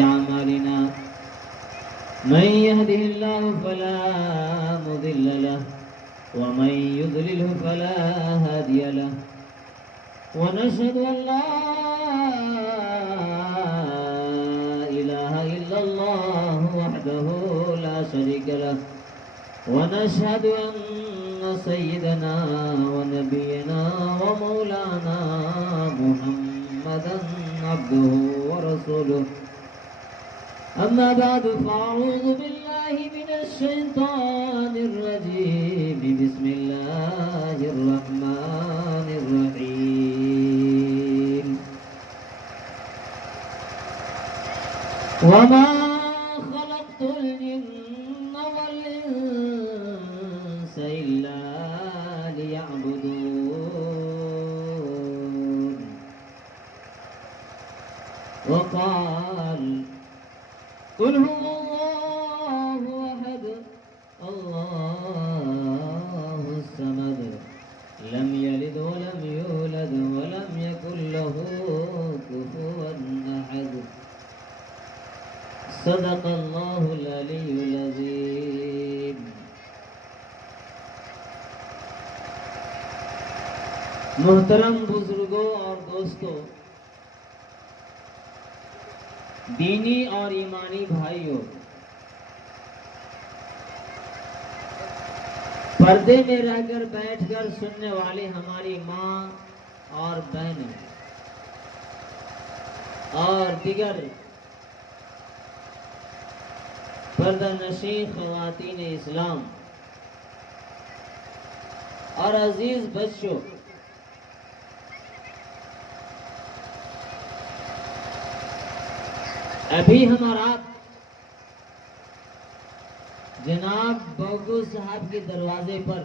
أعمالنا من يهده الله فلا مضل له ومن يضلله فلا هادي له ونشهد أن لا إله إلا الله وحده لا شريك له ونشهد أن سيدنا ونبينا ومولانا محمدا عبده ورسوله أما بعد فأعوذ بالله من الشيطان الرجيم بسم الله الرحمن الرحيم وما خلقت الجن والإنس إلا ليعبدون وقال قل هو الله أحد الله الصمد لم يلد ولم يولد ولم يكن له كفوا أحد صدق الله العلي العظيم. محترم بزرگوں اور دوستوں، دینی اور ایمانی بھائیوں، پردے میں رہ کر بیٹھ کر سننے والے ہماری ماں اور بہنیں اور دیگر پردہ نشین خواتین اسلام اور عزیز بچوں، ابھی ہمارا جناب بوگو صاحب کے دروازے پر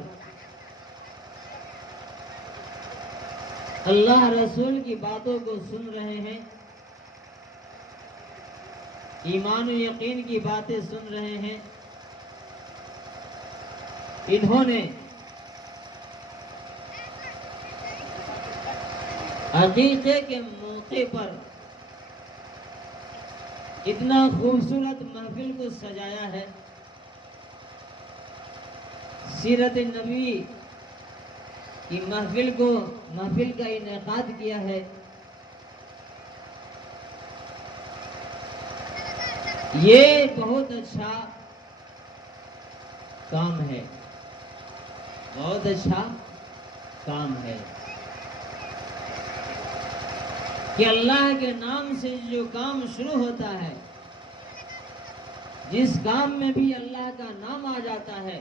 اللہ رسول کی باتوں کو سن رہے ہیں، ایمان و یقین کی باتیں سن رہے ہیں. انہوں نے عقیقے کے موقع پر اتنا خوبصورت محفل کو سجایا ہے، سیرت نبی کی محفل کا انعقاد کیا ہے. یہ بہت اچھا کام ہے، بہت اچھا کام ہے کہ اللہ کے نام سے جو کام شروع ہوتا ہے، جس کام میں بھی اللہ کا نام آ جاتا ہے،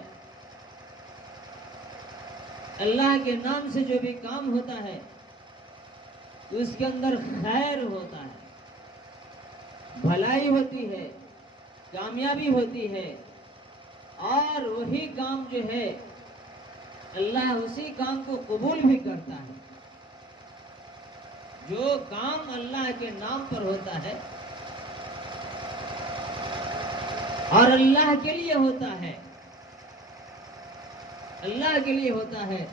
اللہ کے نام سے جو بھی کام ہوتا ہے اس کے اندر خیر ہوتا ہے، بھلائی ہوتی ہے، کامیابی ہوتی ہے. اور وہی کام جو ہے اللہ اسی کام کو قبول بھی کرتا ہے. جو کام اللہ کے نام پر ہوتا ہے اور اللہ کے لیے ہوتا ہے، اللہ کے لیے ہوتا ہے،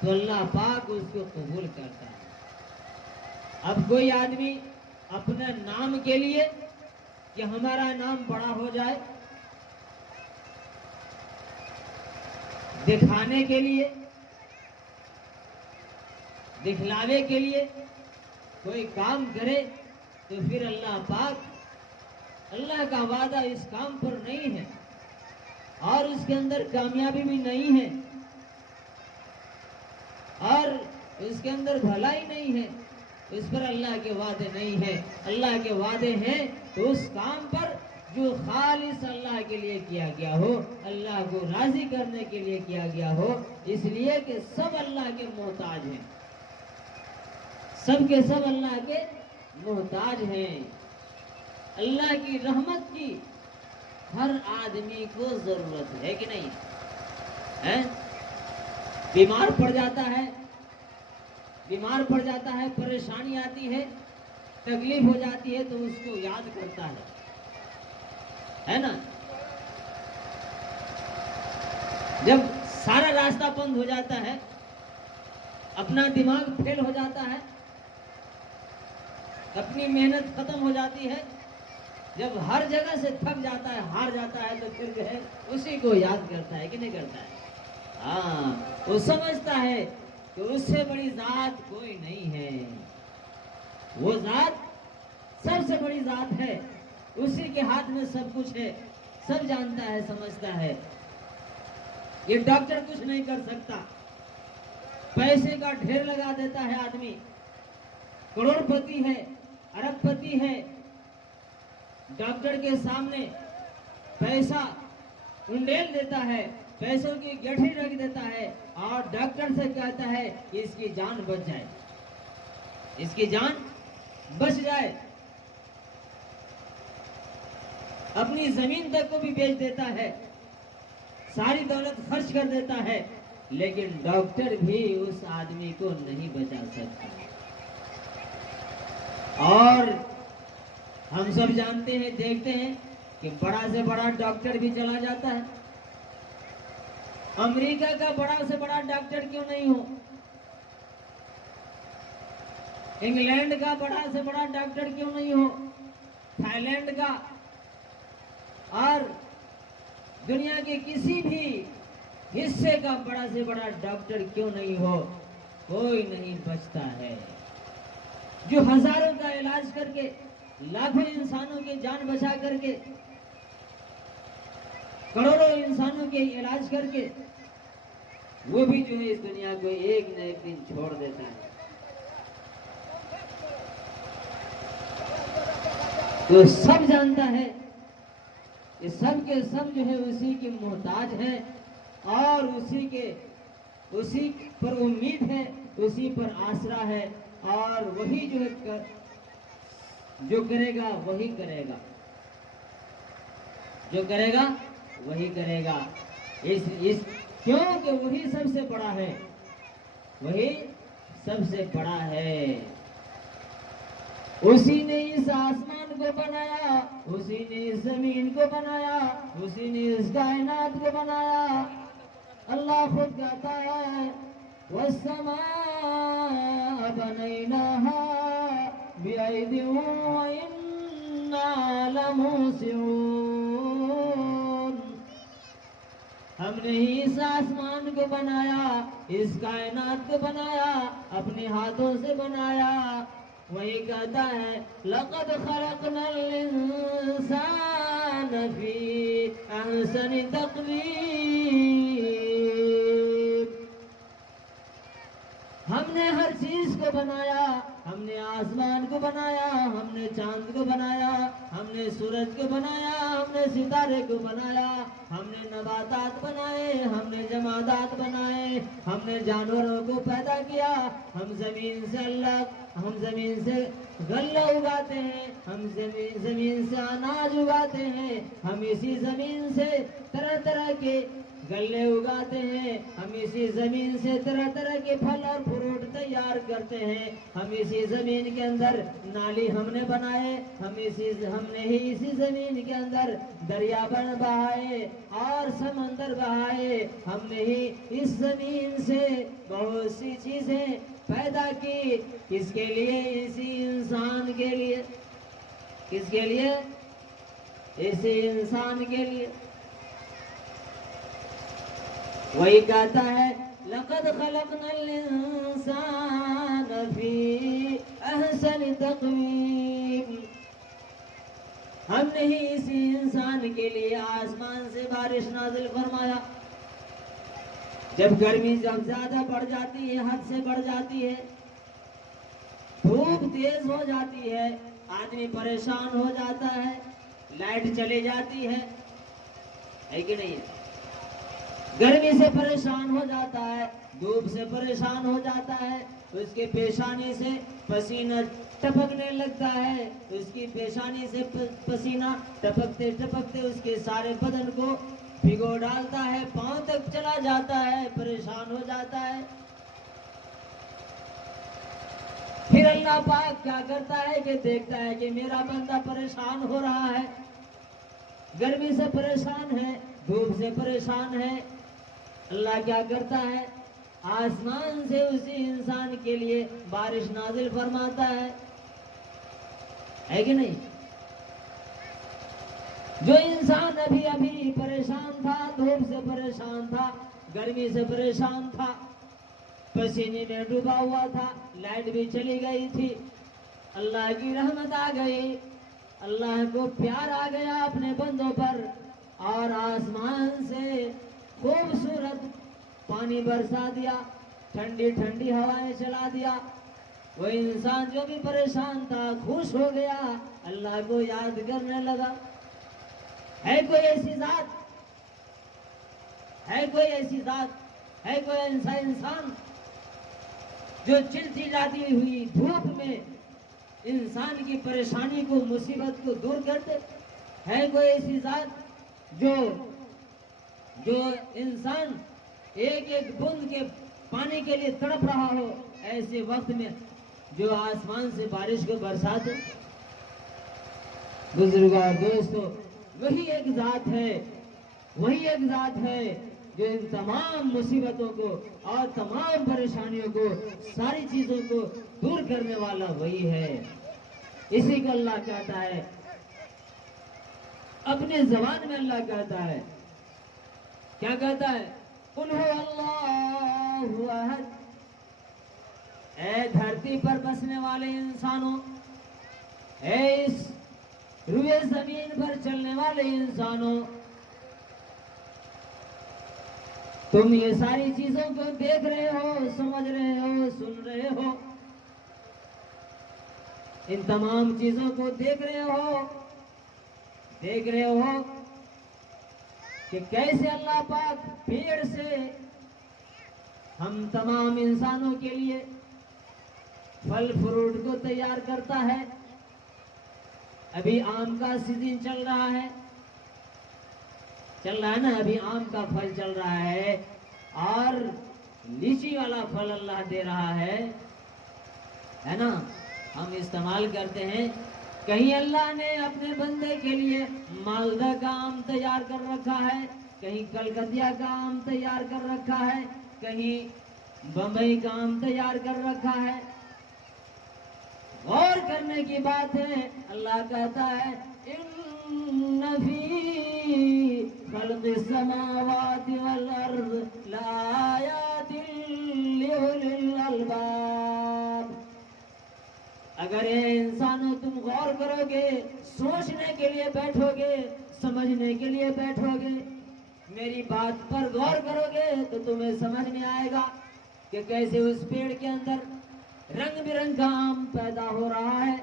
تو اللہ پاک اس کو قبول کرتا ہے. اب کوئی آدمی اپنے نام کے لیے کہ ہمارا نام بڑا ہو جائے، دکھانے کے لیے، دکھلاوے کے لیے کوئی کام کرے، تو پھر اللہ پاک، اللہ کا وعدہ اس کام پر نہیں ہے اور اس کے اندر کامیابی بھی نہیں ہے اور اس کے اندر بھلائی نہیں ہے. اس پر اللہ کے وعدے نہیں ہیں. اللہ کے وعدے ہیں تو اس کام پر جو خالص اللہ کے لیے کیا گیا ہو، اللہ کو راضی کرنے کے لیے کیا گیا ہو، اس لیے کہ سب اللہ کے محتاج ہیں، سب کے سب اللہ کے محتاج ہیں. اللہ کی رحمت کی ہر آدمی کو ضرورت ہے کہ نہیں ہے؟ بیمار پڑ جاتا ہے، پریشانی آتی ہے، تکلیف ہو جاتی ہے تو اس کو یاد کرتا ہے نا. جب سارا راستہ بند ہو جاتا ہے، اپنا دماغ فیل ہو جاتا ہے، اپنی محنت ختم ہو جاتی ہے، جب ہر جگہ سے تھک جاتا ہے، ہار جاتا ہے، تو پھر جو ہے اسی کو یاد کرتا ہے کہ نہیں کرتا ہے؟ ہاں، وہ سمجھتا ہے کہ اس سے بڑی ذات کوئی نہیں ہے، وہ ذات سب سے بڑی ذات ہے، اسی کے ہاتھ میں سب کچھ ہے، سب جانتا ہے، سمجھتا ہے۔ یہ ڈاکٹر کچھ نہیں کر سکتا، پیسے کا ڈھیر لگا دیتا ہے آدمی، کروڑ پتی ہے، ارب پتی ہے، ڈاکٹر کے سامنے پیسہ انڈیل دیتا ہے، پیسوں کی گٹھی رکھ دیتا ہے، اور ڈاکٹر سے کہتا ہے کہ اس کی جان بچ جائے، اس کی جان بچ جائے، اپنی زمین تک کو بھی بیچ دیتا ہے، ساری دولت خرچ کر دیتا ہے، لیکن ڈاکٹر بھی اس آدمی کو نہیں بچا سکتا۔ اور ہم سب جانتے ہیں، دیکھتے ہیں کہ بڑا سے بڑا ڈاکٹر بھی چلا جاتا ہے۔ امریکہ کا بڑا سے بڑا ڈاکٹر کیوں نہیں ہو، انگلینڈ کا بڑا سے بڑا ڈاکٹر کیوں نہیں ہو، تھائی لینڈ کا، اور دنیا کے کسی بھی حصے کا بڑا سے بڑا ڈاکٹر کیوں نہیں ہو، کوئی نہیں بچتا ہے۔ جو ہزاروں کا علاج کر کے، لاکھوں انسانوں کی جان بچا کر کے، کروڑوں انسانوں کے علاج کر کے، وہ بھی جو ہے اس دنیا کو ایک نہ ایک دن چھوڑ دیتا ہے۔ تو سب جانتا ہے کہ سب کے سب جو ہے اسی کی محتاج ہے، اور اسی پر امید ہے، اسی پر آسرا ہے، اور وہی جو ہے جو کرے گا وہی کرے گا، جو کرے گا وہی کرے گا، کیونکہ وہی سب سے بڑا ہے، وہی سب سے بڑا ہے۔ اسی نے اس آسمان کو بنایا، اسی نے اس زمین کو بنایا، اسی نے اس کائنات کو بنایا۔ اللہ خود کہتا ہے وَالسَّمَاءَ بَنَيْنَاهَا بِأَيْدٍ وَإِنَّا لَمُوسِعُونَ۔ ہم نے ہی اس آسمان کو بنایا، اس کائنات کو بنایا، اپنے ہاتھوں سے بنایا۔ وہی کہتا ہے لَقَدْ خَلَقْنَا الْإِنسَانَ فِي أَحْسَنِ تَقْوِيمٍ۔ ہم نے ہر چیز کو بنایا، ہم نے آسمان کو بنایا، ہم نے چاند کو بنایا، ہم نے سورج کو بنایا، ہم نے ستارے کو بنایا، ہم نے نباتات بنائے، ہم نے جمادات بنائے، ہم نے جانوروں کو پیدا کیا، ہم زمین سے غلہ اگاتے ہیں، ہم زمین سے اناج اگاتے ہیں، ہم اسی زمین سے طرح طرح کے غلے اگاتے ہیں، ہم اسی زمین سے طرح طرح کے پھل اور فروٹ تیار کرتے ہیں، ہم اسی زمین کے اندر نالی ہم نے بنائے، ہم نے ہی اسی زمین کے اندر دریا بہائے اور سمندر بہائے، ہم نے ہی اس زمین سے بہت سی چیزیں پیدا کی، کس کے لیے؟ اسی انسان کے لیے۔ کس کے لیے؟ اسی انسان کے لیے۔ وہی کہتا ہے لَقَدْ خَلَقْنَا الْإِنسَانَ فِي أَحْسَنِ تَقْوِيمٍ۔ ہم نے ہی اسی انسان کے لیے آسمان سے بارش نازل فرمایا۔ جب گرمی جب زیادہ بڑھ جاتی ہے، حد سے بڑھ جاتی ہے، دھوپ تیز ہو جاتی ہے، آدمی پریشان ہو جاتا ہے، لائٹ چلی جاتی ہے کہ نہیں؟ گرمی سے پریشان ہو جاتا ہے، دھوپ سے پریشان ہو جاتا ہے، اس کے پیشانی سے پسینہ ٹپکنے لگتا ہے، اس کی پیشانی سے پسینہ ٹپکتے ٹپکتے اس کے سارے بدن کو بھگو ڈالتا ہے، پاؤں تک چلا جاتا ہے، پریشان ہو جاتا ہے۔ پھر اللہ پاک کیا کرتا ہے کہ دیکھتا ہے کہ میرا بندہ پریشان ہو رہا ہے، گرمی سے پریشان ہے، دھوپ سے پریشان ہے، اللہ کیا کرتا ہے؟ آسمان سے اسی انسان کے لیے بارش نازل فرماتا ہے کہ نہیں؟ جو انسان ابھی ابھی پریشان تھا، دھوپ سے پریشان تھا، گرمی سے پریشان تھا، پسینے میں ڈوبا ہوا تھا، لائٹ بھی چلی گئی تھی، اللہ کی رحمت آ گئی، اللہ کو پیار آ گیا اپنے بندوں پر، اور آسمان سے خوبصورت پانی برسا دیا، ٹھنڈی ٹھنڈی ہوائیں چلا دیا۔ وہ انسان جو بھی پریشان تھا خوش ہو گیا، اللہ کو یاد کرنے لگا۔ ہے کوئی ایسی ذات، ہے کوئی ایسی ذات، ہے کوئی ایسا انسان جو چلتی جاتی ہوئی دھوپ میں انسان کی پریشانی کو، مصیبت کو دور کر دے؟ ہے کوئی ایسی ذات جو انسان ایک ایک بوند کے پانی کے لیے تڑپ رہا ہو، ایسے وقت میں جو آسمان سے بارش کو برسا دے؟ بزرگوں اور دوستو، وہی ایک ذات ہے، وہی ایک ذات ہے جو ان تمام مصیبتوں کو اور تمام پریشانیوں کو، ساری چیزوں کو دور کرنے والا وہی ہے۔ اسی کو اللہ کہتا ہے، اپنے زبان میں اللہ کہتا ہے، کیا کہتا ہے؟ قل هو اللہ احد۔ اے دھرتی پر بسنے والے انسانوں، اے اس روئے زمین پر چلنے والے انسانوں، تم یہ ساری چیزوں کو دیکھ رہے ہو، سمجھ رہے ہو، سن رہے ہو، ان تمام چیزوں کو دیکھ رہے ہو کہ کیسے اللہ پاک پیڑ سے ہم تمام انسانوں کے لیے پھل فروٹ کو تیار کرتا ہے۔ ابھی آم کا سیزن چل رہا ہے نا، ابھی آم کا پھل چل رہا ہے، اور لیچی والا پھل اللہ دے رہا ہے نا، ہم استعمال کرتے ہیں۔ کہیں اللہ نے اپنے بندے کے لیے مالدہ کا آم تیار کر رکھا ہے، کہیں کلکتیا کا آم تیار کر رکھا ہے، کہیں بمبئی کا آم تیار کر رکھا ہے۔ غور کرنے کی بات ہے، اللہ کہتا ہے ان فی خلق السماوات والارض لآیات لأولی الالباب۔ اگر اے انسانوں تم غور کرو گے، سوچنے کے لیے بیٹھو گے، سمجھنے کے لیے بیٹھو گے، میری بات پر غور کرو گے تو تمہیں سمجھ میں آئے گا کہ کیسے اس پیڑ کے اندر رنگ برنگ کا آم پیدا ہو رہا ہے۔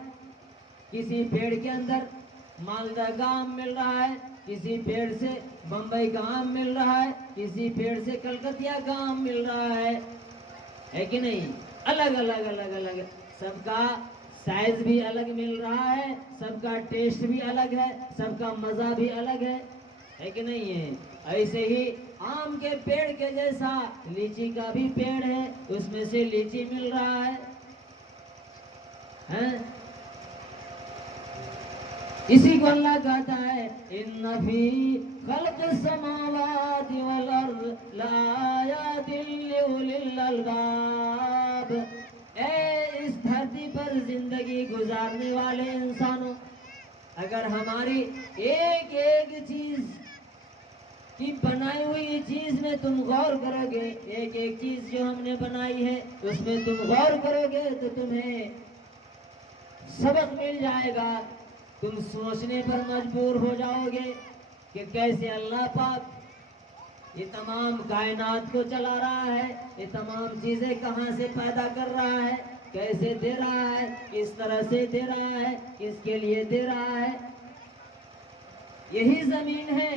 کسی پیڑ کے اندر مالدہ کا آم مل رہا ہے، کسی پیڑ سے بمبئی کا آم مل رہا ہے، کسی پیڑ سے کلکتیا کا آم مل رہا ہے کہ نہیں؟ الگ الگ سب کا سائز بھی الگ مل رہا ہے، سب کا ٹیسٹ بھی الگ ہے، سب کا مزہ بھی الگ ہے کہ نہیں ہے؟ ایسے ہی آم کے پیڑ کے جیسا لیچی کا بھی پیڑ ہے، اس میں سے لیچی مل رہا ہے۔ اسی کو اللہ کہتا ہے ان فی خلق السماوات والارض لآیات لأولی الالباب۔ اے اس دھرتی پر زندگی گزارنے والے انسانوں، اگر ہماری ایک ایک چیز کی بنائی ہوئی چیز میں تم غور کرو گے، ایک ایک چیز جو ہم نے بنائی ہے اس میں تم غور کرو گے تو تمہیں سبق مل جائے گا، تم سوچنے پر مجبور ہو جاؤ گے کہ کیسے اللہ پاک یہ تمام کائنات کو چلا رہا ہے، یہ تمام چیزیں کہاں سے پیدا کر رہا ہے، کیسے دے رہا ہے، کس طرح سے دے رہا ہے، کس کے لیے دے رہا ہے۔ یہی زمین ہے،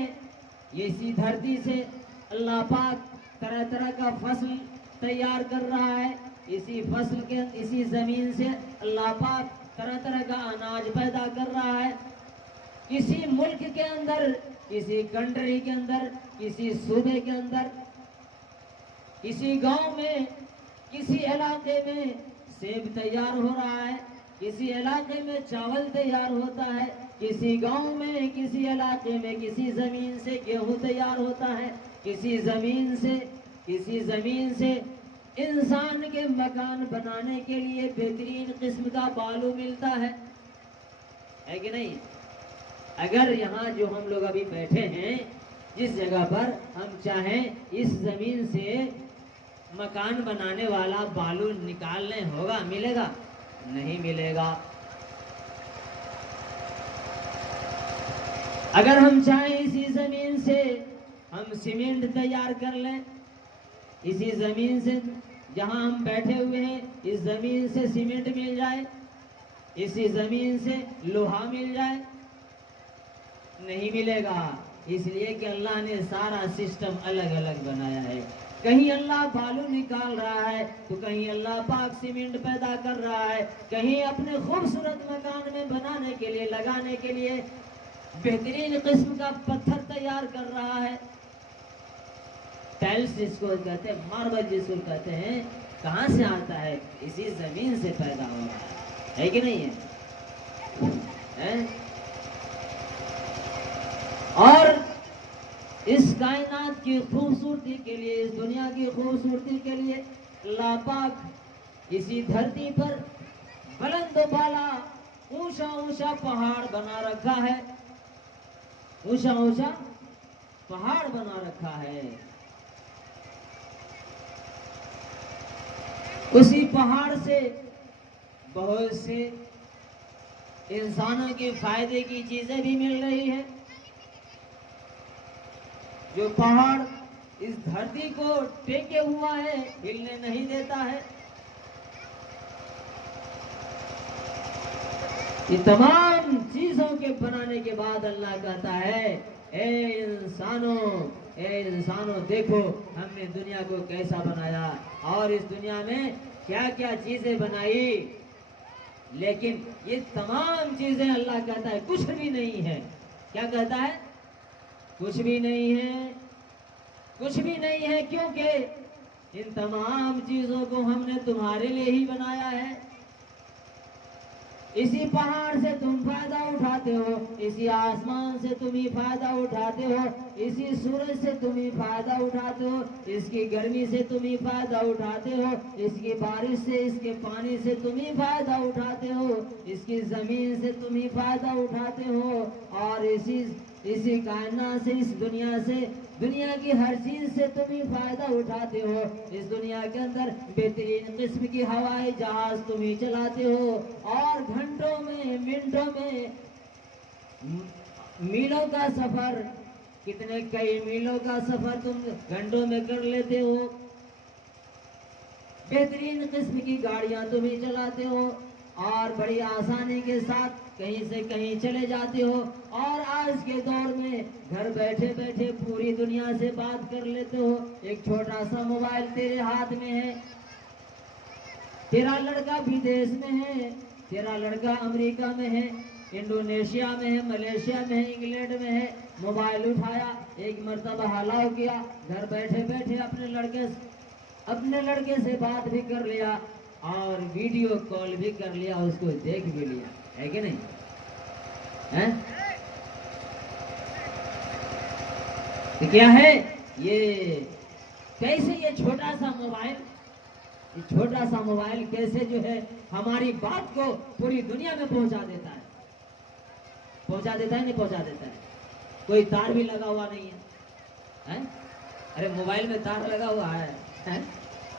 اسی دھرتی سے اللہ پاک طرح طرح کا فصل تیار کر رہا ہے، اسی زمین سے اللہ پاک طرح طرح کا اناج پیدا کر رہا ہے۔ کسی ملک کے اندر، کسی کنٹری کے اندر، کسی صوبے کے اندر، کسی گاؤں میں، کسی علاقے میں سیب تیار ہو رہا ہے، کسی علاقے میں چاول تیار ہوتا ہے، کسی گاؤں میں، کسی علاقے میں، کسی زمین سے گیہوں تیار ہوتا ہے، کسی زمین سے انسان کے مکان بنانے کے لیے بہترین قسم کا بالو ملتا ہے کہ نہیں؟ اگر یہاں جو ہم لوگ ابھی بیٹھے ہیں جس جگہ پر ہم چاہیں اس زمین سے مکان بنانے والا بالو نکالنے ہوگا، ملے گا؟ نہیں ملے گا۔ اگر ہم چاہیں اسی زمین سے ہم سیمنٹ تیار کر لیں، اسی زمین سے جہاں ہم بیٹھے ہوئے ہیں اس زمین سے سیمنٹ مل جائے، اسی زمین سے لوہا مل جائے، نہیں ملے گا۔ اس لیے کہ اللہ نے سارا سسٹم الگ الگ بنایا ہے۔ کہیں اللہ بالو نکال رہا ہے تو کہیں اللہ پاک سیمنٹ پیدا کر رہا ہے، کہیں اپنے خوبصورت مکان میں بنانے کے لیے لگانے کے لیے بہترین قسم کا پتھر تیار کر رہا ہے۔ ٹائلس جس کو کہتے ہیں، ماربل جس کو کہتے ہیں، کہاں سے آتا ہے؟ اسی زمین سے پیدا ہو رہا ہے کہ نہیں ہے؟ اور اس کائنات کی خوبصورتی کے لیے، اس دنیا کی خوبصورتی کے لیے اللہ پاک اسی دھرتی پر بلند و بالا اونچا اونچا پہاڑ بنا رکھا ہے، اونچا اونچا پہاڑ بنا رکھا ہے۔ اسی پہاڑ سے بہت سے انسانوں کے فائدے کی چیزیں بھی مل رہی ہیں۔ جو پہاڑ اس دھرتی کو ٹیکے ہوا ہے، ہلنے نہیں دیتا ہے، یہ تمام چیزوں کے بنانے کے بعد اللہ کہتا ہے اے انسانوں دیکھو ہم نے دنیا کو کیسا بنایا اور اس دنیا میں کیا کیا چیزیں بنائی، لیکن یہ تمام چیزیں اللہ کہتا ہے کچھ بھی نہیں ہے۔ کیا کہتا ہے؟ کچھ بھی نہیں ہے، کچھ بھی نہیں ہے، کیونکہ ان تمام چیزوں کو ہم نے تمہارے لیے ہی بنایا ہے۔ اسی پہاڑ سے تم فائدہ اٹھاتے ہو، اسی آسمان سے تم ہی فائدہ اٹھاتے ہو، اسی سورج سے تم ہی فائدہ اٹھاتے ہو، اس کی گرمی سے تم ہی فائدہ اٹھاتے ہو، اس کی بارش سے، اس کے پانی سے تم ہی فائدہ اٹھاتے ہو، اس کی زمین سے تم ہی فائدہ اٹھاتے ہو، اور اسی کائنات سے، اس دنیا سے، دنیا کی ہر چیز سے تم ہی فائدہ اٹھاتے ہو۔ اس دنیا کے اندر بہترین قسم کی ہوائی جہاز تم ہی چلاتے ہو، اور گھنٹوں میں، منٹوں میں، میلوں کا سفر، کئی میلوں کا سفر تم گھنٹوں میں کر لیتے ہو۔ بہترین قسم کی گاڑیاں تم ہی چلاتے ہو اور بڑی آسانی کے ساتھ کہیں سے کہیں چلے جاتے ہو، اور آج کے دور میں گھر بیٹھے بیٹھے پوری دنیا سے بات کر لیتے ہو۔ ایک چھوٹا سا موبائل تیرے ہاتھ میں ہے، تیرا لڑکا بدیش میں ہے، تیرا لڑکا امریکہ میں ہے، انڈونیشیا میں ہے، ملیشیا میں ہے، انگلینڈ میں ہے، موبائل اٹھایا، ایک مرتبہ ہلاؤ کیا، گھر بیٹھے بیٹھے اپنے لڑکے سے بات بھی کر لیا اور ویڈیو کال بھی کر لیا، اس کو دیکھ بھی لیا، ہے کہ نہیں؟ کیا ہے یہ؟ کیسے یہ چھوٹا سا موبائل کیسے جو ہے ہماری بات کو پوری دنیا میں پہنچا دیتا ہے؟ نہیں پہنچا دیتا ہے؟ کوئی تار بھی لگا ہوا نہیں ہے۔ ارے موبائل میں تار لگا ہوا ہے،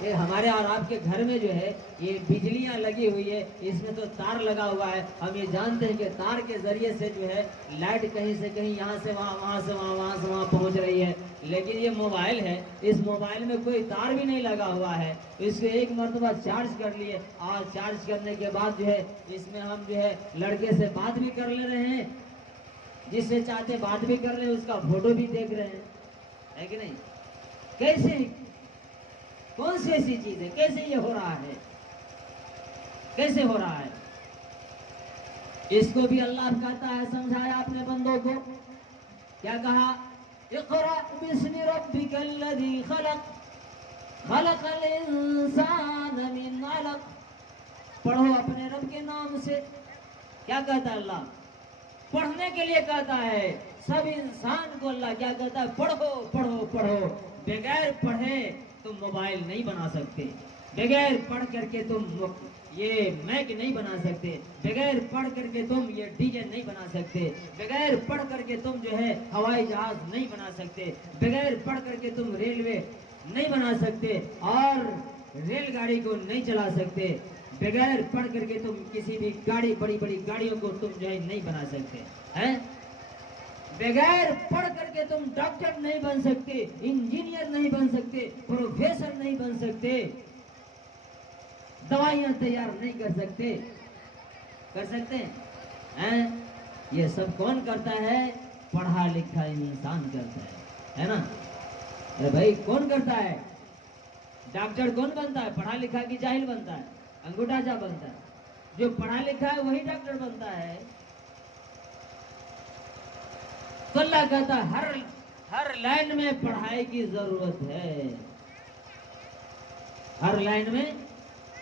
یہ ہمارے اور آپ کے گھر میں جو ہے یہ بجلیاں لگی ہوئی ہے، اس میں تو تار لگا ہوا ہے۔ ہم یہ جانتے ہیں کہ تار کے ذریعے سے جو ہے لائٹ کہیں سے کہیں، یہاں سے وہاں، وہاں سے وہاں، وہاں سے وہاں پہنچ رہی ہے، لیکن یہ موبائل ہے، اس موبائل میں کوئی تار بھی نہیں لگا ہوا ہے۔ اس کو ایک مرتبہ چارج کر لیے، اور چارج کرنے کے بعد جو ہے اس میں ہم جو ہے لڑکے سے بات بھی کر لے رہے ہیں، جس سے چاہتے بات بھی کر رہے ہیں، اس کا فوٹو بھی دیکھ رہے ہیں، ہے کہ نہیں؟ کیسے، کون سی ایسی چیز ہے؟ کیسے یہ ہو رہا ہے؟ کیسے ہو رہا ہے؟ اس کو بھی اللہ کہتا ہے، سمجھایا اپنے بندوں کو، کیا کہا؟ اقرأ باسم ربک الذی خلق، خلق الانسان من علق، پڑھو اپنے رب کے نام سے۔ کیا کہتا ہے اللہ؟ پڑھنے کے لیے کہتا ہے، سب انسان کو اللہ کیا کہتا ہے؟ پڑھو پڑھو پڑھو۔ بغیر پڑھے تم موبائل نہیں بنا سکتے، بغیر پڑھ کر کے تم یہ میک نہیں بنا سکتے، بغیر پڑھ کر کے تم یہ ڈی جے نہیں بنا سکتے، بغیر پڑھ کر کے تم جو ہے ہوائی جہاز نہیں بنا سکتے، بغیر پڑھ کر کے تم ریلوے نہیں بنا سکتے اور ریل گاڑی کو نہیں چلا سکتے، بغیر پڑھ کر کے تم کسی بھی گاڑی بڑی بڑی گاڑیوں کو تم جو ہے نہیں بنا سکتے ہیں، بغیر پڑھ کر کے تم ڈاکٹر نہیں بن سکتے، انجینئر نہیں بن سکتے، پروفیسر نہیں بن سکتے، دوائیاں تیار نہیں کر سکتے ہیں؟ یہ سب کون کرتا ہے؟ پڑھا لکھا انسان کرتا ہے نا؟ ارے بھائی کون کرتا ہے؟ ڈاکٹر کون بنتا ہے؟ پڑھا لکھا کی جاہل بنتا ہے؟ انگوٹھا جا بنتا ہے؟ جو پڑھا لکھا ہے وہی ڈاکٹر بنتا ہے۔ تو اللہ کہتا ہے ہر لائن میں پڑھائی کی ضرورت ہے، ہر لائن میں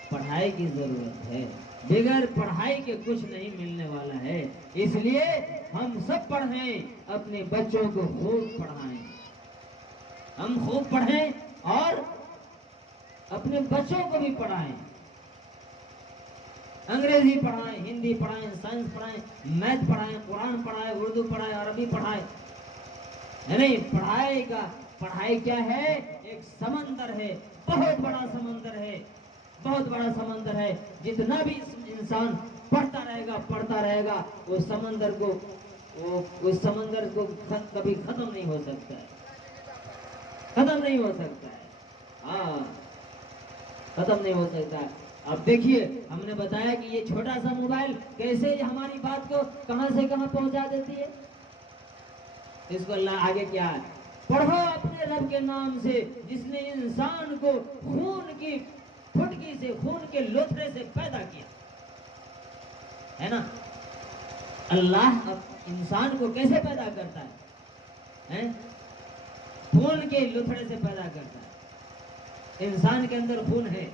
پڑھائی کی ضرورت ہے، بغیر پڑھائی کے کچھ نہیں ملنے والا ہے۔ اس لیے ہم سب پڑھیں، اپنے بچوں کو خوب پڑھائیں، ہم خوب پڑھیں اور اپنے بچوں کو بھی پڑھائیں، انگریزی پڑھائیں، ہندی پڑھائیں، سائنس پڑھائیں، میتھ پڑھائیں، قرآن پڑھائیں، اردو پڑھائیں، عربی پڑھائیں، نہیں پڑھائی کیا ہے؟ ایک سمندر ہے، بہت بڑا سمندر ہے، بہت بڑا سمندر ہے، جتنا بھی انسان پڑھتا رہے گا اس سمندر کو کبھی ختم نہیں ہو سکتا ہے، ختم نہیں ہو سکتا ہے، ہاں ختم نہیں ہو سکتا ہے۔ اب دیکھیے ہم نے بتایا کہ یہ چھوٹا سا موبائل کیسے ہماری بات کو کہاں سے کہاں پہنچا دیتی ہے۔ اس کو اللہ آگے کیا ہے؟ پڑھو اپنے رب کے نام سے جس نے انسان کو خون کی پھٹکی سے، خون کے لوتھڑے سے پیدا کیا ہے نا؟ اللہ انسان کو کیسے پیدا کرتا ہے؟ خون کے لوتھڑے سے پیدا کرتا ہے۔ انسان کے اندر خون ہے،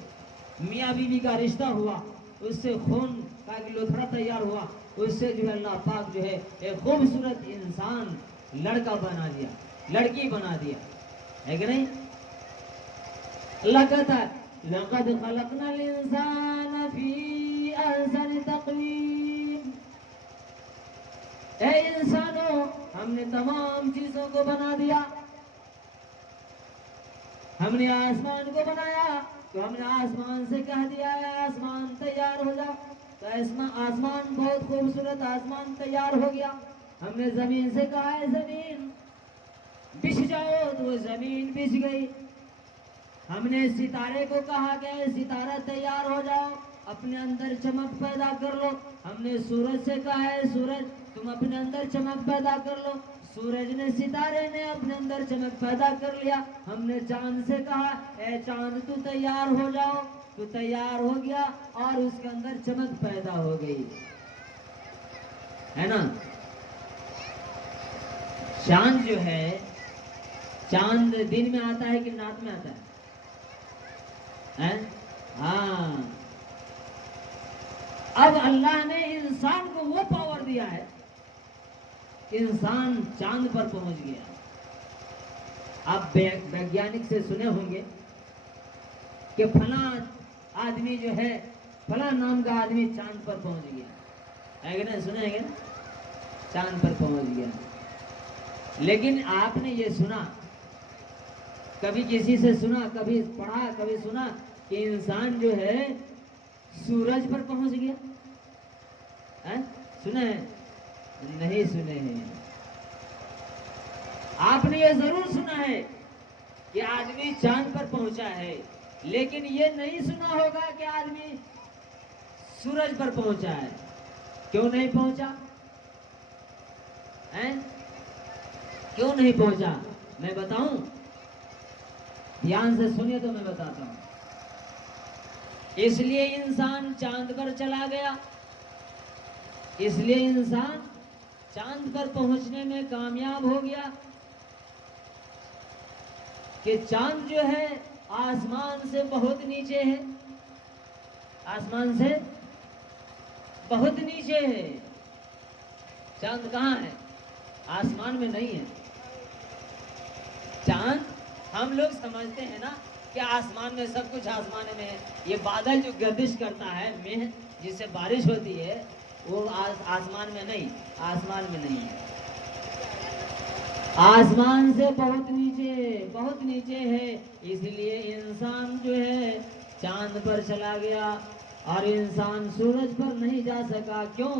میاں بیوی کا رشتہ ہوا، اس سے خون کا لوتھڑا تیار ہوا، اس سے جو ہے اللہ پاک جو ہے ایک خوبصورت انسان لڑکا بنا دیا، لڑکی بنا دیا، ہے کہ نہیں؟ اللہ کہتا ہے لَقَدْ خَلَقْنَا الْإِنسَانَ فِي أَحْسَنِ تَقْوِيمٍ، اے انسانوں ہم نے تمام چیزوں کو بنا دیا، ہم نے آسمان کو بنایا تو ہم نے آسمان سے کہہ دیا ہے آسمان تیار ہو جا، تو آسمان بہت خوبصورت آسمان تیار ہو گیا۔ ہم نے زمین سے کہا ہے زمین بچھ جاؤ تو وہ زمین بچھ گئی۔ ہم نے ستارے کو کہا کہ ستارہ تیار ہو جاؤ، اپنے اندر چمک پیدا کر لو۔ ہم نے سورج سے کہا ہے سورج تم اپنے اندر چمک پیدا کر لو، سورج نے، ستارے نے اپنے اندر چمک پیدا کر لیا۔ ہم نے چاند سے کہا اے چاند تو تیار ہو جاؤ، تو تیار ہو گیا اور اس کے اندر چمک پیدا ہو گئی، ہے نا؟ چاند جو ہے، چاند دن میں آتا ہے کہ رات میں آتا ہے؟ ہاں، اب اللہ نے انسان کو وہ پاور دیا ہے، انسان چاند پر پہنچ گیا۔ آپ ویگیانک سے سنے ہوں گے کہ فلاں آدمی جو ہے، فلاں نام کا آدمی چاند پر پہنچ گیا، ہے کہ نہیں؟ سنے ہیں کہ چاند پر پہنچ گیا، لیکن آپ نے یہ سنا، کبھی کسی سے سنا، کبھی پڑھا، کبھی سنا کہ انسان جو ہے سورج پر پہنچ گیا؟ سنے ہیں؟ نہیں سنے ہیں۔ آپ نے یہ ضرور سنا ہے کہ آدمی چاند پر پہنچا ہے، لیکن یہ نہیں سنا ہوگا کہ آدمی سورج پر پہنچا ہے۔ کیوں نہیں پہنچا؟ کیوں نہیں پہنچا؟ میں بتاؤں، دھیان سے سنیے تو میں بتاتا ہوں۔ اس لیے انسان چاند پر چلا گیا، اس لیے انسان چاند پر پہنچنے میں کامیاب ہو گیا کہ چاند جو ہے آسمان سے بہت نیچے ہے، آسمان سے بہت نیچے ہے۔ چاند کہاں ہے؟ آسمان میں نہیں ہے۔ چاند ہم لوگ سمجھتے ہیں نا کہ آسمان میں سب کچھ آسمان میں ہے. یہ بادل جو گردش کرتا ہے مہ جس سے بارش ہوتی ہے وہ آسمان میں نہیں، آسمان میں نہیں ہے، آسمان سے بہت نیچے ہے. اس لیے انسان جو ہے چاند پر چلا گیا اور انسان سورج پر نہیں جا سکا. کیوں؟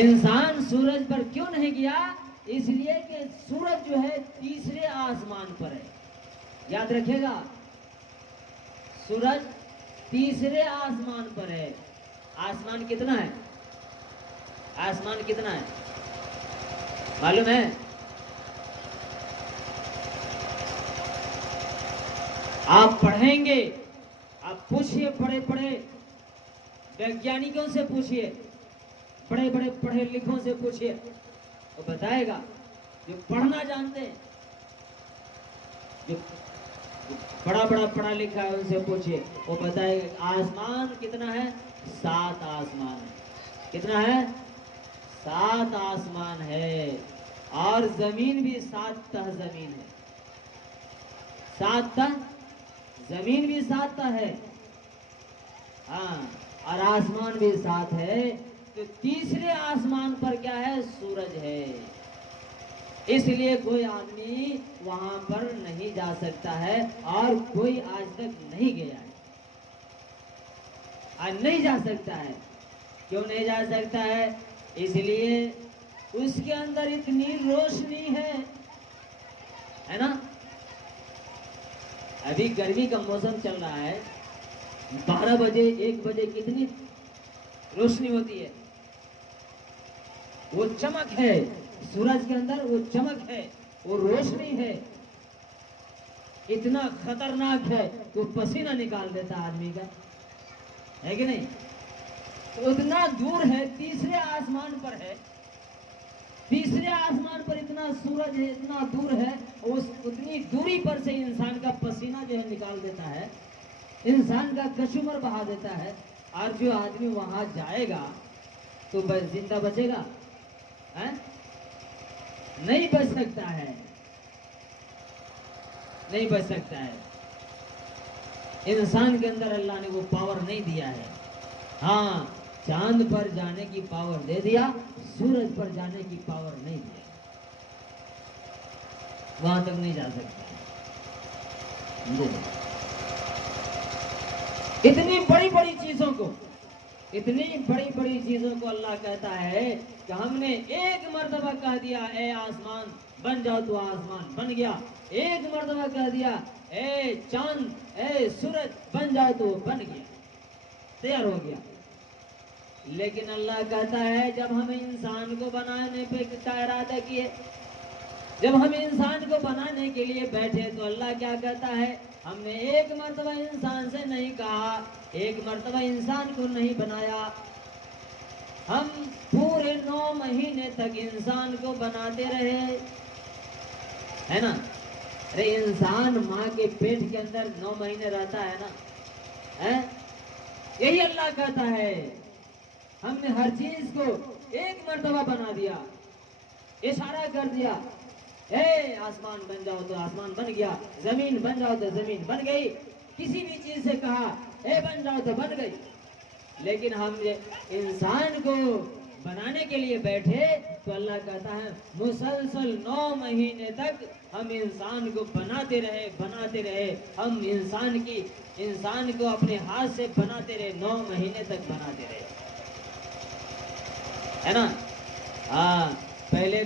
انسان سورج پر کیوں نہیں گیا؟ اس لیے کہ سورج جو ہے تیسرے آسمان پر ہے. یاد رکھے گا، سورج تیسرے آسمان پر ہے. آسمان کتنا ہے؟ آسمان کتنا ہے معلوم ہے؟ آپ پڑھیں گے، آپ پوچھئے بڑے ویگیانکوں سے پوچھئے، بڑے پڑھے لکھوں سے پوچھئے، وہ بتائے گا. جو پڑھنا جانتے ہیں، جو بڑا پڑھا لکھا ہے ان سے پوچھئے، وہ بتائے گا. آسمان کتنا ہے؟ 7 آسمان ہے. کتنا ہے؟ 7 آسمان ہے. اور زمین بھی 7 تہ زمین ہے. 7 تہ زمین بھی 7 تہ ہے. ہاں، اور آسمان بھی 7 ہے. تو تیسرے آسمان پر کیا ہے؟ سورج ہے. اس لیے کوئی آدمی وہاں پر نہیں جا سکتا ہے اور کوئی آج تک نہیں گیا ہے. آج نہیں جا سکتا ہے. کیوں نہیں جا سکتا ہے؟ اس لیے اس کے اندر اتنی روشنی ہے نا. ابھی گرمی کا موسم چل رہا ہے، 12 بجے 1 بجے کتنی روشنی ہوتی ہے. وہ چمک ہے سورج کے اندر، وہ چمک ہے، وہ روشنی ہے، اتنا خطرناک ہے تو پسینہ نکال دیتا آدمی کا، ہے کہ نہیں؟ تو اتنا دور ہے، تیسرے آسمان پر ہے. تیسرے آسمان پر اتنا سورج ہے، اتنا دور ہے، اتنی دوری پر سے انسان کا پسینہ جو ہے نکال دیتا ہے، انسان کا کشمر بہا دیتا ہے. اور جو آدمی وہاں جائے گا تو زندہ بچے گا؟ نہیں بچ سکتا ہے، نہیں بچ سکتا ہے. انسان کے اندر اللہ نے وہ پاور نہیں دیا ہے. ہاں، چاند پر جانے کی پاور دے دیا، سورج پر جانے کی پاور نہیں دیا. وہاں تک نہیں جا سکتا. اتنی بڑی چیزوں کو اللہ کہتا ہے کہ ہم نے ایک مرتبہ کہہ دیا اے آسمان بن جاؤ تو آسمان بن گیا. ایک مرتبہ کہہ دیا اے چاند اے سورج بن جاؤ تو بن گیا، تیار ہو گیا. لیکن اللہ کہتا ہے جب ہم انسان کو بنانے پہ کا ارادہ کیے، جب ہم انسان کو بنانے کے لیے بیٹھے تو اللہ کیا کہتا ہے؟ ہم نے ایک مرتبہ انسان سے نہیں کہا، ایک مرتبہ انسان کو نہیں بنایا. ہم پورے 9 مہینے تک انسان کو بناتے رہے، ہے نا. ارے انسان ماں کے پیٹ کے اندر 9 مہینے رہتا ہے نا. یہی اللہ کہتا ہے ہم نے ہر چیز کو ایک مرتبہ بنا دیا، اشارہ کر دیا اے آسمان بن جاؤ تو آسمان بن گیا، زمین بن جاؤ تو زمین بن گئی. کسی بھی چیز سے کہا اے بن جاؤ تو بن گئی. لیکن ہم انسان کو بنانے کے لیے بیٹھے تو اللہ کہتا ہے مسلسل 9 مہینے تک ہم انسان کو بناتے رہے. ہم انسان کو اپنے ہاتھ سے بناتے رہے، 9 مہینے تک بناتے رہے، ہے نا. ہاں، پہلے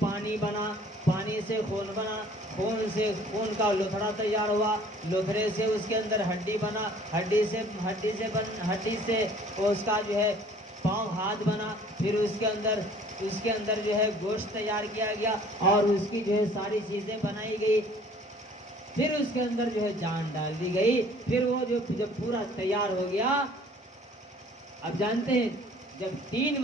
پانی بنا، پانی سے خون بنا، خون سے خون کا لتھڑا تیار ہوا، لتھڑے سے اس کے اندر ہڈی بنا، ہڈی سے اس کا جو ہے پاؤں ہاتھ بنا، پھر اس کے اندر جو ہے گوشت تیار کیا گیا اور اس کی جو ہے ساری چیزیں بنائی گئی. پھر اس کے اندر جو ہے جان ڈال دی گئی. پھر وہ جب پورا تیار ہو گیا، اب جانتے ہیں جب 3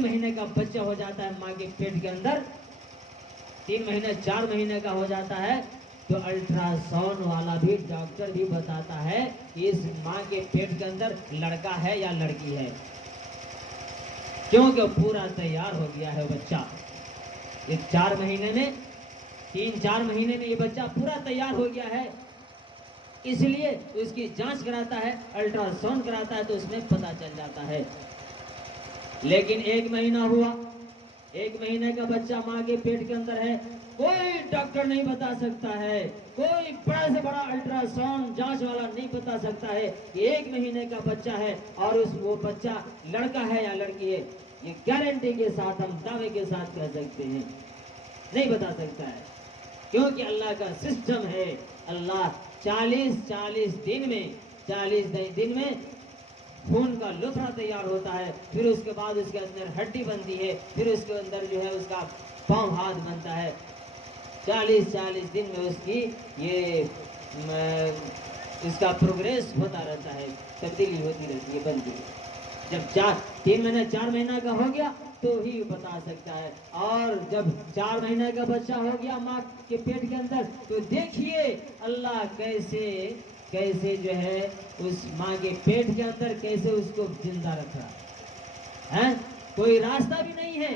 مہینے کا بچہ ہو جاتا ہے ماں کے پیٹ کے اندر، 3 مہینے 4 مہینے کا ہو جاتا ہے تو الٹرا ساؤنڈ والا بھی ڈاکٹر بھی بتاتا ہے کہ اس ماں کے پیٹ کے اندر لڑکا ہے یا لڑکی ہے، کیونکہ پورا تیار ہو گیا ہے بچہ. یہ 4 مہینے میں 3-4 مہینے میں یہ بچہ پورا تیار ہو گیا ہے، اس لیے اس کی جانچ کراتا ہے، الٹرا ساؤنڈ کراتا ہے تو اس میں پتہ چل جاتا ہے۔ لیکن 1 مہینہ ہوا، 1 مہینے کا بچہ ماں کے پیٹ کے اندر ہے، کوئی ڈاکٹر نہیں بتا سکتا ہے، کوئی بڑا سے بڑا الٹرا ساؤنڈ جانچ والا نہیں بتا سکتا ہے کہ 1 مہینے کا بچہ ہے اور وہ بچہ لڑکا ہے یا لڑکی ہے۔ یہ گارنٹی کے ساتھ ہم دعوے کے ساتھ کہہ سکتے ہیں، نہیں بتا سکتا ہے، کیونکہ اللہ کا سسٹم ہے۔ اللہ 40 دن میں خون کا لتھڑا تیار ہوتا ہے، پھر اس کے بعد اس کے اندر ہڈی بنتی ہے، پھر اس کے اندر جو ہے اس کا پاؤں ہاتھ بنتا ہے۔ 40 دن میں اس کی اس کا پروگریس ہوتا رہتا ہے، تبدیلی ہوتی رہتی ہے، بنتی ہے۔ جب 4 مہینہ کا ہو گیا تو ہی بتا سکتا ہے، اور جب 4 مہینے کا بچہ ہو گیا ماں کے پیٹ کے اندر تو دیکھیے اللہ کیسے جو ہے اس ماں کے پیٹ کے اندر کیسے اس کو زندہ رکھا ہے، کوئی راستہ بھی نہیں ہے۔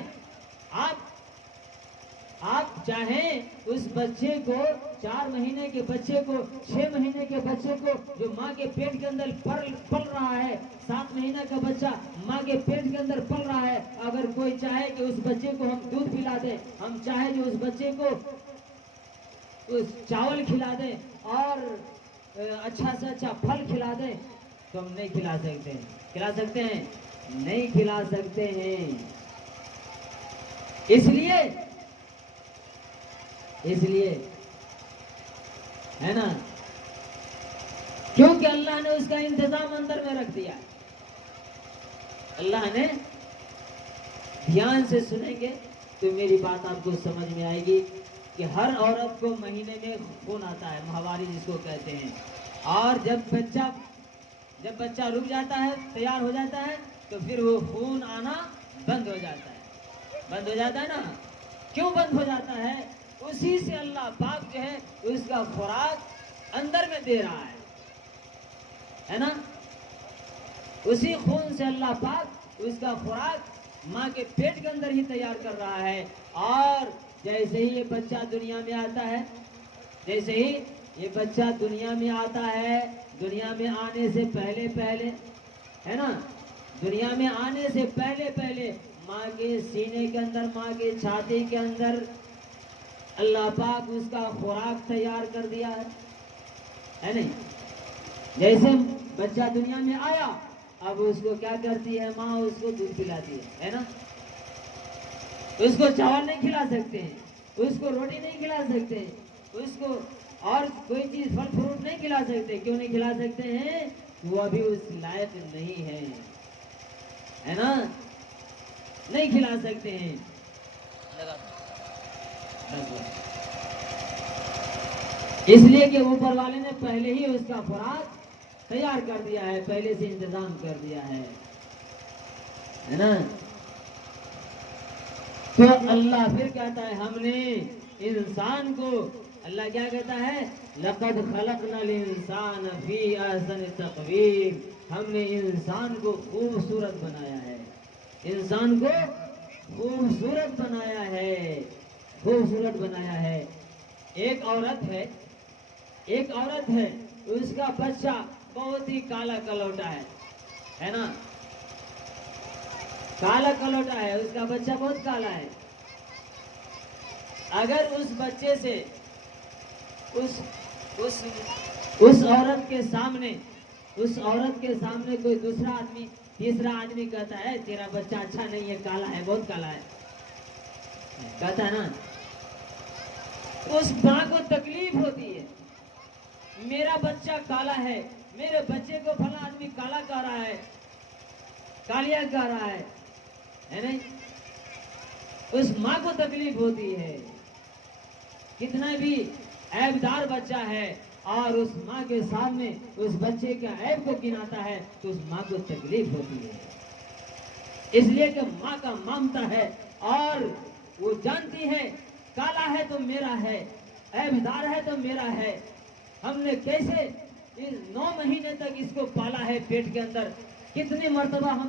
آپ چاہیں اس بچے کو 4 مہینے کے بچے کو 6 مہینے کے بچے کو جو ماں کے پیٹ کے اندر پل رہا ہے، 7 مہینہ کا بچہ ماں کے پیٹ کے اندر پل رہا ہے، اگر کوئی چاہے کہ اس بچے کو ہم دودھ پلا دیں، ہم چاہے کہ اس بچے کو اس چاول کھلا دیں اور اچھا سے اچھا پھل کھلا دیں تو ہم نہیں کھلا سکتے ہیں۔ کھلا سکتے ہیں؟ نہیں کھلا سکتے ہیں۔ اس لیے ہے نا، کیونکہ اللہ نے اس کا انتظام اندر میں رکھ دیا۔ اللہ نے، دھیان سے سنیں گے تو میری بات آپ کو سمجھ میں آئے گی کہ ہر عورت کو مہینے میں خون آتا ہے، ماہواری جس کو کہتے ہیں، اور جب بچہ رک جاتا ہے، تیار ہو جاتا ہے تو پھر وہ خون آنا بند ہو جاتا ہے۔ بند ہو جاتا ہے نا، کیوں بند ہو جاتا ہے؟ اسی سے اللہ پاک جو ہے اس کا خوراک اندر میں دے رہا ہے نا، اسی خون سے اللہ پاک اس کا خوراک ماں کے پیٹ کے اندر ہی تیار کر رہا ہے۔ اور جیسے ہی یہ بچہ دنیا میں آتا ہے، دنیا میں آنے سے پہلے ہے نا، دنیا میں آنے سے پہلے ماں کے سینے کے اندر، ماں کے چھاتی کے اندر اللہ پاک اس کا خوراک تیار کر دیا ہے نہیں؟ جیسے بچہ دنیا میں آیا، اب اس کو کیا کرتی ہے ماں؟ اس کو دودھ پلاتی ہے نا، اس کو چاول نہیں کھلا سکتے ہیں، اس کو روٹی نہیں کھلا سکتے ہیں، اس کو اور کوئی چیز پھل فروٹ نہیں کھلا سکتے۔ کیوں نہیں کھلا سکتے ہیں؟ وہ ابھی اس لائق نہیں ہے نا، نہیں کھلا سکتے ہیں۔ اس لیے کہ اوپر والے نے پہلے ہی اس کا خوراک تیار کر دیا ہے، پہلے سے انتظام کر دیا ہے نا۔ تو اللہ پھر کہتا ہے ہم نے انسان کو، اللہ کیا کہتا ہے؟ لَقَدْ خَلَقْنَا الْإِنسَانَ فِي أَحْسَنِ تَقْوِيمٍ، ہم نے انسان کو خوبصورت بنایا ہے، انسان کو خوبصورت بنایا ہے، خوبصورت بنایا ہے۔ ایک عورت ہے، اس کا بچہ بہت ہی کالا کلوٹا ہے نا، کالا کلوٹا ہے، اس کا بچہ بہت کالا ہے۔ اگر اس بچے سے اس عورت کے سامنے کوئی دوسرا آدمی، تیسرا آدمی کہتا ہے تیرا بچہ اچھا نہیں ہے، کالا ہے، بہت کالا ہے، کہتا ہے نا، اس ماں کو تکلیف ہوتی ہے، میرا بچہ کالا ہے، میرے بچے کو فلاں آدمی کالا کہہ رہا ہے، کالیا کہہ رہا ہے نہیں؟ اس ماں کو تکلیف ہوتی ہے۔ کتنا بھی عیبدار بچہ ہے اور اس ماں کے سامنے اس بچے کا عیب کو گناتا ہے تو اس ماں کو تکلیف ہوتی ہے، اس لیے کہ ماں کا ممتا ہے اور وہ جانتی ہے کالا ہے تو میرا ہے، عیبدار ہے تو میرا ہے۔ ہم نے کیسے 9 مہینے تک اس کو پالا ہے پیٹ کے اندر، کتنی مرتبہ ہم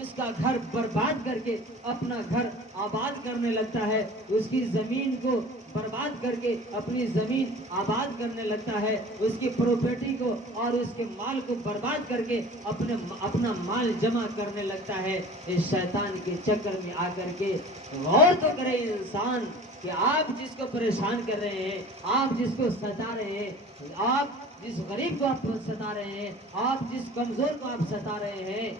اس کا گھر برباد کر کے اپنا گھر آباد کرنے لگتا ہے، اس کی زمین کو برباد کر کے اپنی زمین آباد کرنے لگتا ہے، اس کی پراپرٹی کو اور اس کے مال کو برباد کر کے اپنا مال جمع کرنے لگتا ہے اس شیطان کے چکر میں آ کر کے۔ غور تو کرے انسان کہ آپ جس کو پریشان کر رہے ہیں، آپ جس کو ستا رہے ہیں، آپ جس غریب کو آپ ستا رہے ہیں، آپ جس کمزور کو آپ ستا رہے ہیں،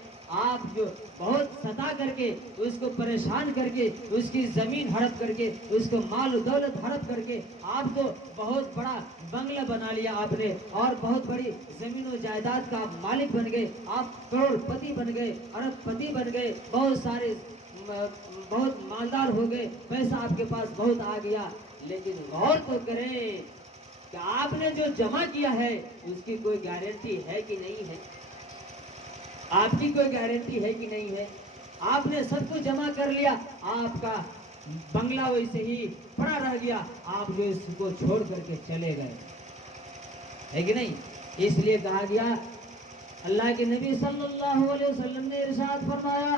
آپ جو بہت ستا کر کے اس کو پریشان کر کے اس کی زمین ہڑپ کر کے اس کو مال و دولت ہڑپ کر کے آپ تو بہت بڑا بنگلہ بنا لیا آپ نے، اور بہت بڑی زمین و جائیداد کا آپ مالک بن گئے، آپ کروڑ پتی بن گئے، ارب پتی بن گئے، بہت مالدار ہو گئے، پیسہ آپ کے پاس بہت آ گیا، لیکن غور تو کریں کہ آپ نے جو جمع کیا ہے اس کی کوئی گارنٹی ہے کہ نہیں ہے؟ آپ کی کوئی گارنٹی ہے کہ نہیں ہے؟ آپ نے سب کو جمع کر لیا، آپ کا بنگلہ ویسے ہی پڑا رہ گیا، آپ جو اس کو چھوڑ کر کے چلے گئے، ہے کہ نہیں؟ اس لیے کہا گیا، اللہ کے نبی صلی اللہ علیہ وسلم نے ارشاد فرمایا،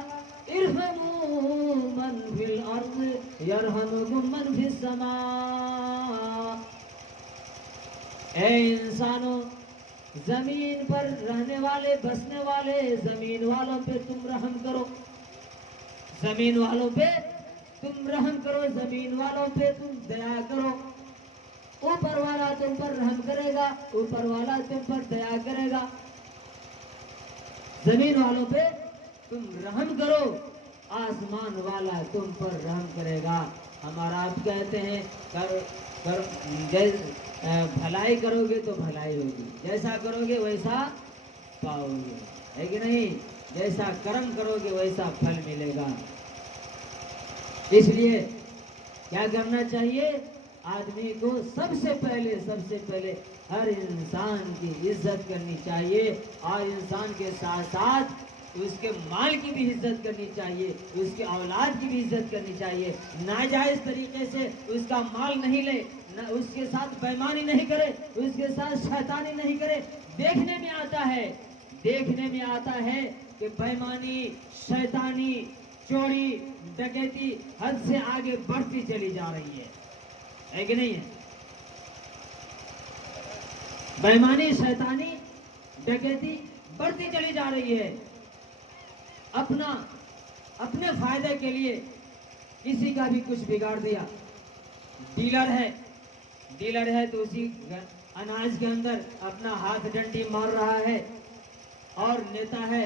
ارحموا من فی الارض یرحمکم من فی السماء۔ اے انسانوں، زمین پر رہنے والے، بسنے والے، زمین والوں پہ تم رحم کرو، زمین والوں پہ تم رحم کرو، زمین والوں پہ تم دیا کرو، اوپر والا تم پر رحم کرے گا، اوپر والا تم پر دیا کرے گا، زمین والوں پہ تم رحم کرو، آسمان والا تم پر رحم کرے گا۔ ہمارا آپ کہتے ہیں بھلائی کرو گے تو بھلائی ہوگی، جیسا کرو گے ویسا پاؤ گے، ہے کہ نہیں؟ جیسا کرم کرو گے ویسا پھل ملے گا۔ اس لیے کیا کرنا چاہیے؟ آدمی کو سب سے پہلے ہر انسان کی عزت کرنی چاہیے، اور انسان کے ساتھ ساتھ اس کے مال کی بھی عزت کرنی چاہیے، اس کے اولاد کی بھی عزت کرنی چاہیے، ناجائز طریقے سے اس کا مال نہیں لے، اس کے ساتھ بےایمانی نہیں کرے، اس کے ساتھ شیطانی نہیں کرے۔ دیکھنے میں آتا ہے کہ بےایمانی، شیطانی، چوری، ڈکیتی حد سے آگے بڑھتی چلی جا رہی ہے کہ نہیں ہے؟ بےایمانی، شیطانی، ڈکیتی بڑھتی چلی جا رہی ہے، اپنے فائدے کے لیے کسی کا بھی کچھ بگاڑ دیا۔ ڈیلر ہے تو اسی اناج کے اندر اپنا ہاتھ ڈنڈی مار رہا ہے، اور نیتا ہے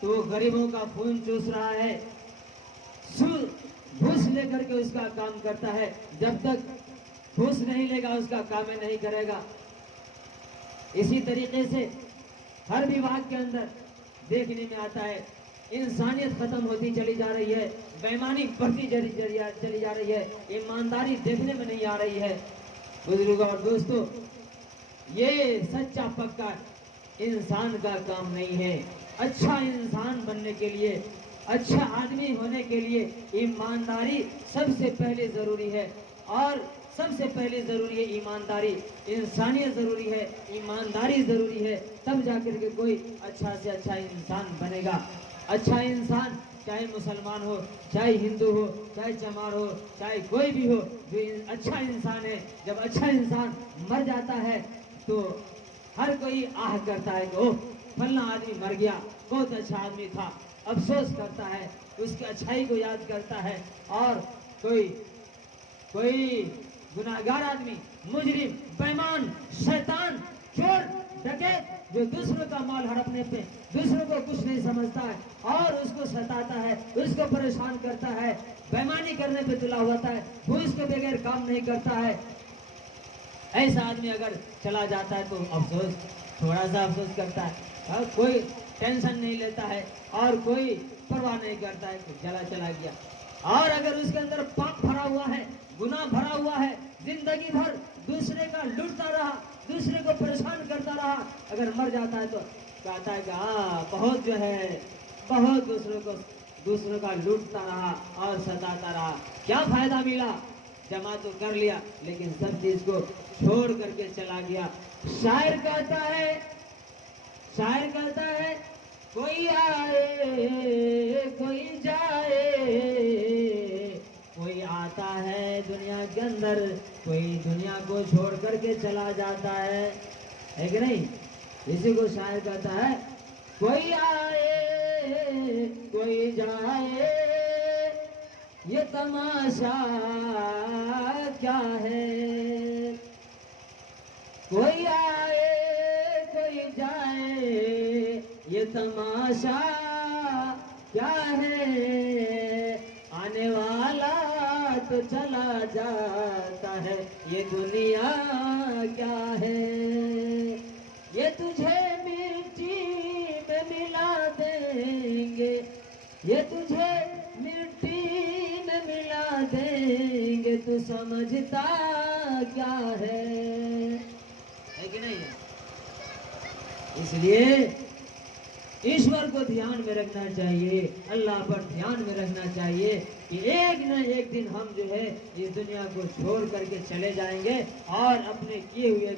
تو وہ غریبوں کا خون چوس رہا ہے، گھوس لے کر کے اس کا کام کرتا ہے، جب تک گھوس نہیں لے گا اس کا کام نہیں کرے گا۔ اسی طریقے سے ہر وبھاگ کے اندر دیکھنے میں آتا ہے، انسانیت ختم ہوتی چلی جا رہی ہے، بےایمانی بڑھتی چلی جا رہی ہے، ایمانداری دیکھنے میں نہیں آ رہی ہے۔ بزرگوں اور دوستوں، یہ سچا پکا انسان کا کام نہیں ہے۔ اچھا انسان بننے کے لیے، اچھا آدمی ہونے کے لیے ایمانداری سب سے پہلے ضروری ہے، اور سب سے پہلے ضروری ہے ایمانداری، انسانیت ضروری ہے، ایمانداری ضروری ہے، تب جا کر کے کوئی اچھا سے اچھا انسان بنے گا۔ اچھا انسان چاہے مسلمان ہو، چاہے ہندو ہو، چاہے چمار ہو، چاہے کوئی بھی ہو، جو اچھا انسان ہے، جب اچھا انسان مر جاتا ہے تو ہر کوئی آہ کرتا ہے کہ اوہ فلاں آدمی مر گیا، بہت اچھا آدمی تھا، افسوس کرتا ہے، اس کی اچھائی کو یاد کرتا ہے۔ اور کوئی گناہگار آدمی، مجرم، بےایمان، شیطان، چور، ڈکیت، جو دوسروں کا مال ہڑپنے پہ دوسروں کو کچھ نہیں سمجھتا ہے اور اس کو ستاتا ہے، اس کو پریشان کرتا ہے، بےایمانی کرنے پہ تلا ہوتا ہے، وہ اس کے بغیر کام نہیں کرتا ہے، ایسا آدمی اگر چلا جاتا ہے تو افسوس، تھوڑا سا افسوس کرتا ہے، اور کوئی ٹینشن نہیں لیتا ہے اور کوئی پرواہ نہیں کرتا ہے کہ چلا گیا۔ اور اگر اس کے اندر پاپ بھرا ہوا ہے، گناہ بھرا ہوا ہے، زندگی بھر دوسرے کا لوٹتا رہا، دوسرے کو پریشان کرتا رہا، اگر مر جاتا ہے تو کہتا ہے کہ بہت بہت دوسروں کا لوٹتا رہا اور ستاتا رہا، کیا فائدہ ملا؟ جمع تو کر لیا لیکن سب چیز کو چھوڑ کر کے چلا گیا۔ شاعر کہتا ہے کوئی آئے کوئی جائے، کوئی آتا ہے دنیا کے اندر، کوئی دنیا کو چھوڑ کر کے چلا جاتا ہے کہ نہیں؟ اسی کو شاعر کہتا ہے کوئی آئے کوئی جائے، یہ تماشا کیا ہے؟ کوئی آئے کوئی جائے، یہ تماشا کیا ہے؟ آنے والا تو چلا جاتا ہے، یہ دنیا کیا ہے؟ یہ تجھے مٹی میں ملا دیں گے، یہ تجھے مٹی میں ملا دیں گے، تو سمجھتا کیا ہے کہ نہیں؟ اس لیے ایشور کو دھیان میں رکھنا چاہیے، اللہ پر دھیان میں رکھنا چاہیے کہ ایک نہ ایک دن ہم جو ہے اس دنیا کو چھوڑ کر کے چلے جائیں گے، اور اپنے کیے ہوئے